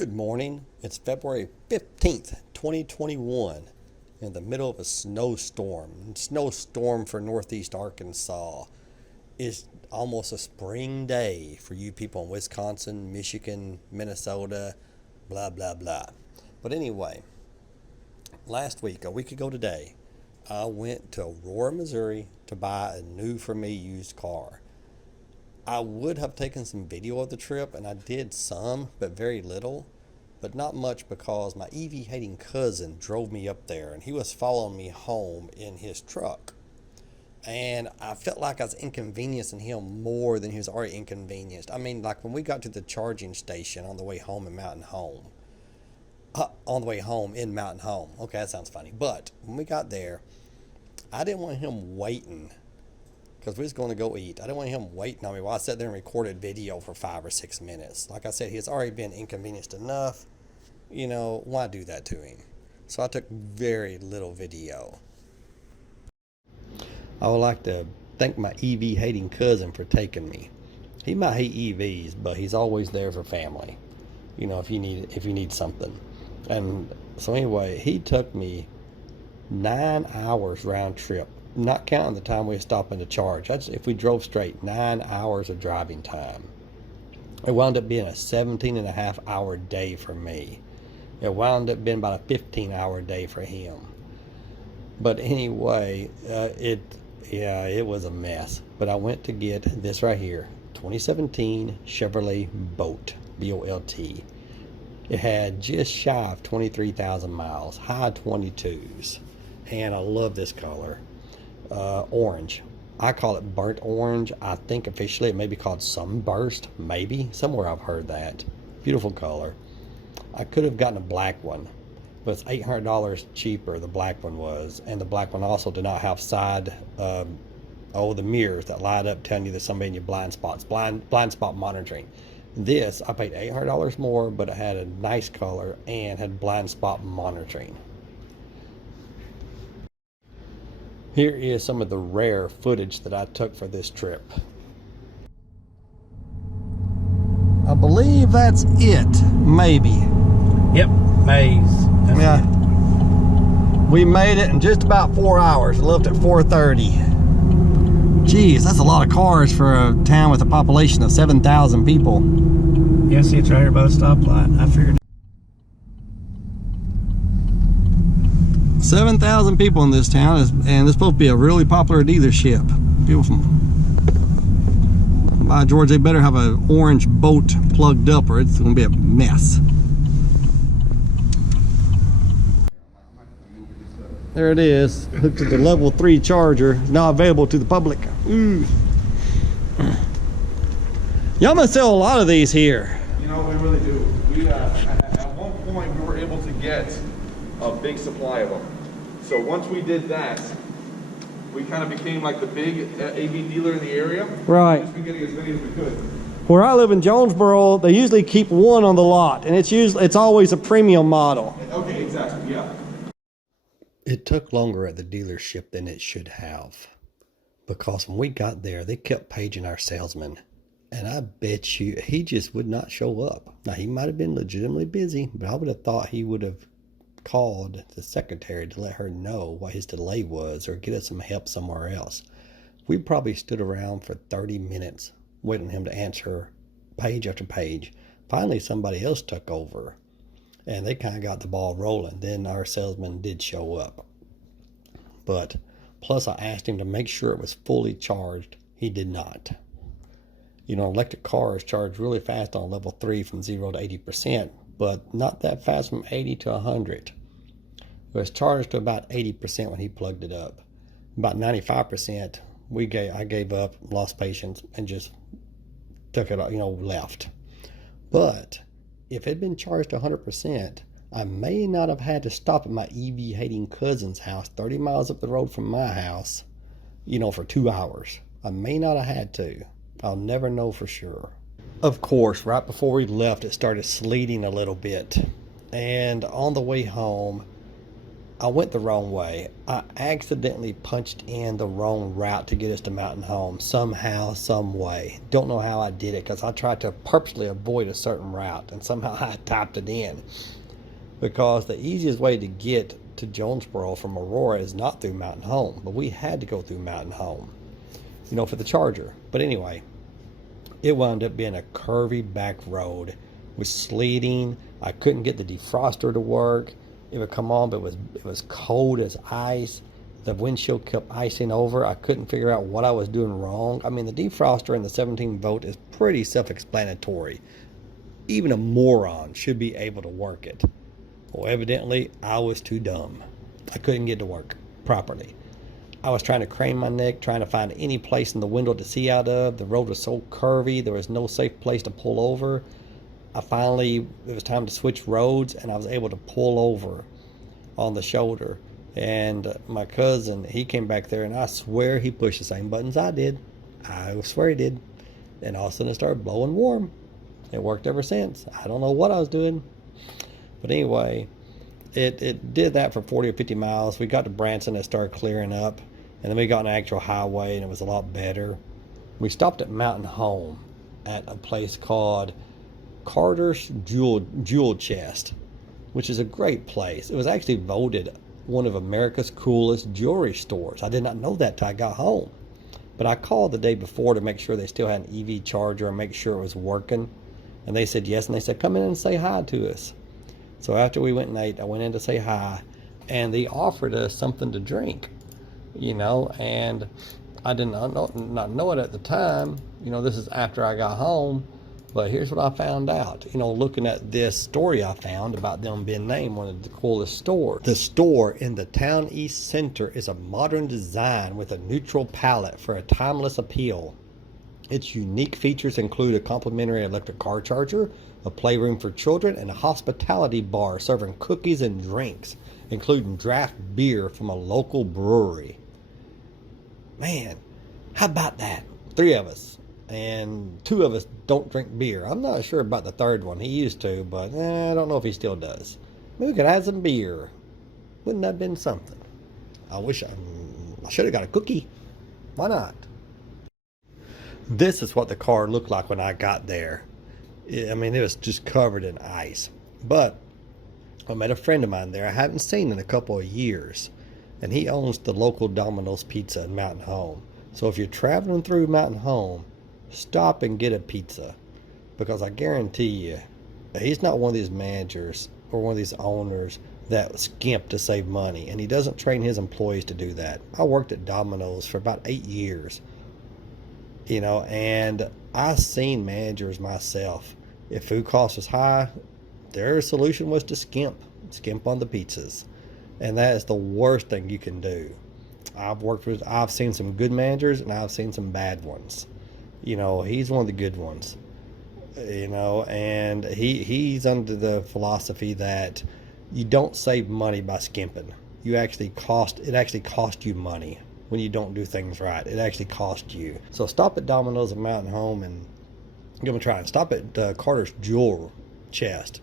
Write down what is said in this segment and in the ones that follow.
Good morning. It's February 15th, 2021, in the middle of a snowstorm. Snowstorm for Northeast Arkansas. It's almost a spring day for you people in Wisconsin, Michigan, Minnesota, blah, blah, blah. But anyway, last week, a week ago today, I went to Aurora, Missouri to buy a new for me used car. I would have taken some video of the trip, and I did some, but very little. But not much because my EV hating cousin drove me up there, and he was following me home in his truck. And I felt like I was inconveniencing him more than he was already inconvenienced. I mean, like when we got to the charging station on the way home in Mountain Home. Okay, that sounds funny. But when we got there, I didn't want him waiting because we was going to go eat. I didn't want him waiting on me while I sat there and recorded video for 5 or 6 minutes. Like I said, he has already been inconvenienced enough. Why do that to him? So I took very little video. I would like to thank my EV hating cousin for taking me. He might hate EVs, but he's always there for family. If you need something. And so anyway, he took me 9 hours round trip. Not counting the time we were stopping to charge. That's if we drove straight, 9 hours of driving time. It wound up being a 17.5 hour day for me. It wound up being about a 15-hour day for him. But anyway, it was a mess. But I went to get this right here, 2017 Chevrolet Bolt, B-O-L-T. It had just shy of 23,000 miles, high 22s. And I love this color. Orange. I call it burnt orange. I think officially it may be called sunburst, maybe. Somewhere I've heard that. Beautiful color. I could have gotten a black one, but it's $800 cheaper, the black one was. And the black one also did not have the mirrors that light up telling you there's somebody in your blind spots, blind spot monitoring. This, I paid $800 more, but it had a nice color and had blind spot monitoring. Here is some of the rare footage that I took for this trip. I believe that's it, maybe. Yep, maze. Yeah. We made it in just about 4 hours. Left at 4:30. Geez, that's a lot of cars for a town with a population of 7,000 people. Yeah, see, it's right here by the stoplight. I figured. 7,000 people in this town, and it's supposed to be a really popular dealership. People from, by George, they better have an orange boat plugged up or it's going to be a mess. There it is, hooked to the level 3 charger, now available to the public. Y'all must sell a lot of these here. We really do. At one point we were able to get a big supply of them. So once we did that, we kind of became like the big AV dealer in the area. Right. We've just been getting as many as we could. Where I live in Jonesboro, they usually keep one on the lot, and it's always a premium model. Okay, exactly, yeah. It took longer at the dealership than it should have, because when we got there, they kept paging our salesman, and I bet you he just would not show up. Now, he might have been legitimately busy, but I would have thought he would have called the secretary to let her know what his delay was or get us some help somewhere else. We probably stood around for 30 minutes waiting on him to answer page after page. Finally, somebody else took over, and they kind of got the ball rolling. Then our salesman did show up. But plus I asked him to make sure it was fully charged. He did not. Electric cars charge really fast on level 3 from 0 to 80%, but not that fast from 80 to 100. It was charged to about 80% when he plugged it up. About 95%, I gave up, lost patience, and just took it, left. But if it had been charged to 100%, I may not have had to stop at my EV hating cousin's house 30 miles up the road from my house, for 2 hours. I may not have had to. I'll never know for sure. Of course, right before we left, it started sleeting a little bit. And on the way home, I went the wrong way. I accidentally punched in the wrong route to get us to Mountain Home somehow, some way. Don't know how I did it because I tried to purposely avoid a certain route and somehow I typed it in. Because the easiest way to get to Jonesboro from Aurora is not through Mountain Home, but we had to go through Mountain Home, for the charger. But anyway, it wound up being a curvy back road with sleeting. I couldn't get the defroster to work. It would come on, but it was cold as ice. The windshield kept icing over. I couldn't figure out what I was doing wrong. I mean, the defroster in the 17-volt is pretty self-explanatory. Even a moron should be able to work it. Well, evidently, I was too dumb. I couldn't get to work properly. I was trying to crane my neck, trying to find any place in the window to see out of. The road was so curvy, there was no safe place to pull over. It was time to switch roads, and I was able to pull over on the shoulder. And my cousin, he came back there, and I swear he pushed the same buttons I did. I swear he did. And all of a sudden it started blowing warm. It worked ever since. I don't know what I was doing. But anyway, it did that for 40 or 50 miles. We got to Branson, it started clearing up. And then we got on an actual highway, and it was a lot better. We stopped at Mountain Home at a place called Carter's Jewel Chest, which is a great place. It was actually voted one of America's coolest jewelry stores. I did not know that till I got home. But I called the day before to make sure they still had an EV charger and make sure it was working. And they said yes, and they said, come in and say hi to us. So after we went and ate, I went in to say hi, and they offered us something to drink, and I did not know it at the time. This is after I got home. But here's what I found out, looking at this story I found about them being named one of the coolest stores. The store in the town east center is a modern design with a neutral palette for a timeless appeal. Its unique features include a complimentary electric car charger, a playroom for children, and a hospitality bar serving cookies and drinks, including draft beer from a local brewery. Man, how about that? 3 of us. And 2 of us don't drink beer. I'm not sure about the third one. He used to, but I don't know if he still does. Maybe we could have some beer. Wouldn't that have been something? I wish I should have got a cookie. Why not? This is what the car looked like when I got there. It was just covered in ice. But I met a friend of mine there I haven't seen in a couple of years. And he owns the local Domino's Pizza in Mountain Home. So if you're traveling through Mountain Home, stop and get a pizza, because I guarantee you, he's not one of these managers or one of these owners that skimp to save money, and he doesn't train his employees to do that. I worked at Domino's for about 8 years, and I've seen managers myself. If food cost was high, their solution was to skimp on the pizzas, and that is the worst thing you can do. I've seen some good managers, and I've seen some bad ones. He's one of the good ones, and he's under the philosophy that you don't save money by skimping. It actually costs you money when you don't do things right. It actually costs you. So stop at Domino's and Mountain Home and give them a try. Stop at Carter's Jewel Chest,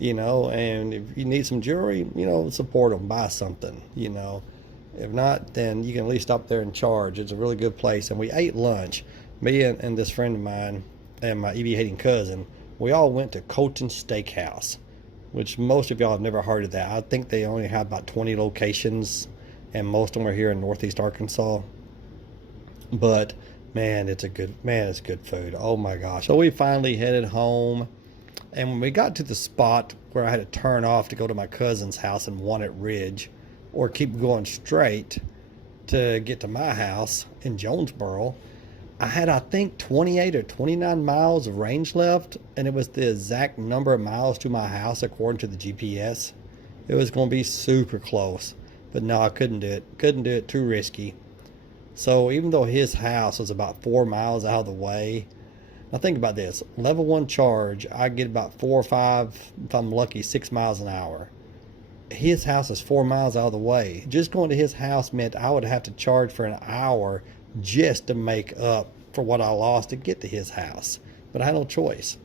and if you need some jewelry, support them, buy something, If not, then you can at least stop there and charge. It's a really good place. And we ate lunch. Me and this friend of mine and my EV hating cousin, we all went to Colton's Steakhouse, which most of y'all have never heard of that. I think they only have about 20 locations, and most of them are here in Northeast Arkansas. But man, it's good food. Oh my gosh. So we finally headed home, and when we got to the spot where I had to turn off to go to my cousin's house in Walnut Ridge, or keep going straight to get to my house in Jonesboro, I had, I think, 28 or 29 miles of range left, and it was the exact number of miles to my house according to the GPS. It was going to be super close, but no, I couldn't do it, too risky. So even though his house was about 4 miles out of the way, now think about this, level 1 charge, I get about 4 or 5, if I'm lucky, 6 miles an hour. His house is 4 miles out of the way. Just going to his house meant I would have to charge for an hour just to make up for what I lost to get to his house. But I had no choice.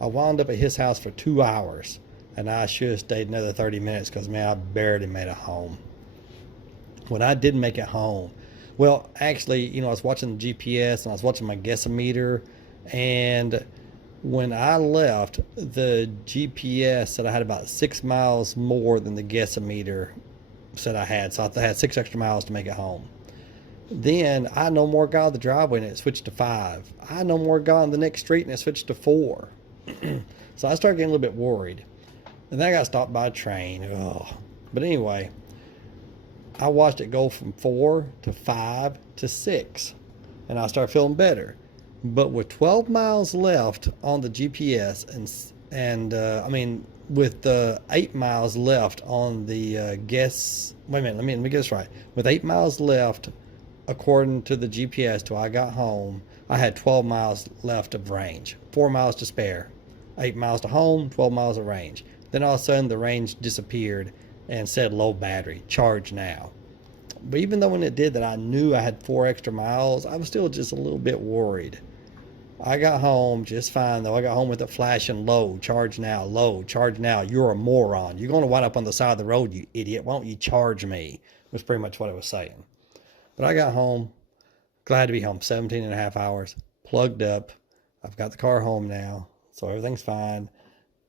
I wound up at his house for 2 hours. and I should have stayed another 30 minutes because, man, I barely made it home. When I did make it home, well, actually, I was watching the GPS and I was watching my guessometer, and when I left, the GPS said I had about 6 miles more than the guessometer said I had. So I had 6 extra miles to make it home. Then I no more got on the driveway and it switched to 5. I no more got on the next street and it switched to 4. So I started getting a little bit worried. And then I got stopped by a train. Ugh. But anyway, I watched it go from 4 to 5 to 6. And I started feeling better. But with 12 miles left on the GPS with the 8 miles left on the wait a minute, let me get this right. With 8 miles left, according to the GPS, till I got home, I had 12 miles left of range. 4 miles to spare. 8 miles to home, 12 miles of range. Then all of a sudden the range disappeared and said low battery, charge now. But even though when it did that, I knew I had 4 extra miles, I was still just a little bit worried. I got home just fine, though. I got home with it flashing low, charge now, low, charge now. You're a moron. You're going to wind up on the side of the road, you idiot. Why don't you charge me? Was pretty much what it was saying. But I got home, glad to be home, 17 and a half hours, plugged up. I've got the car home now, so everything's fine.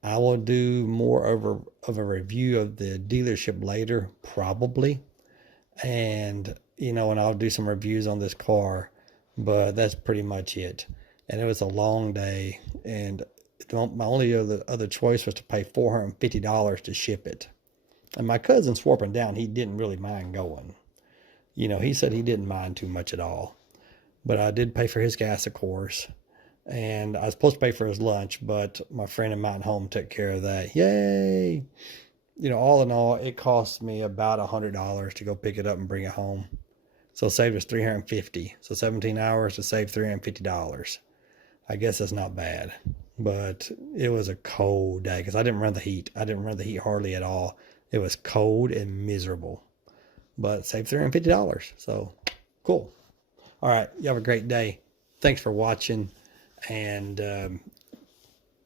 I will do more of a review of the dealership later, probably. And, and I'll do some reviews on this car, but that's pretty much it. And it was a long day, and my only other choice was to pay $450 to ship it. And my cousin swore up and down he didn't really mind going. He said he didn't mind too much at all. But I did pay for his gas, of course. And I was supposed to pay for his lunch, but my friend in Mountain Home took care of that. Yay! All in all, it cost me about $100 to go pick it up and bring it home. So it saved us $350. So 17 hours to save $350. I guess that's not bad. But it was a cold day because I didn't run the heat. I didn't run the heat hardly at all. It was cold and miserable. But saved $350. So cool. All right. You have a great day. Thanks for watching. And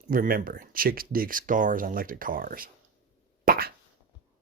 remember, chicks dig scars on electric cars.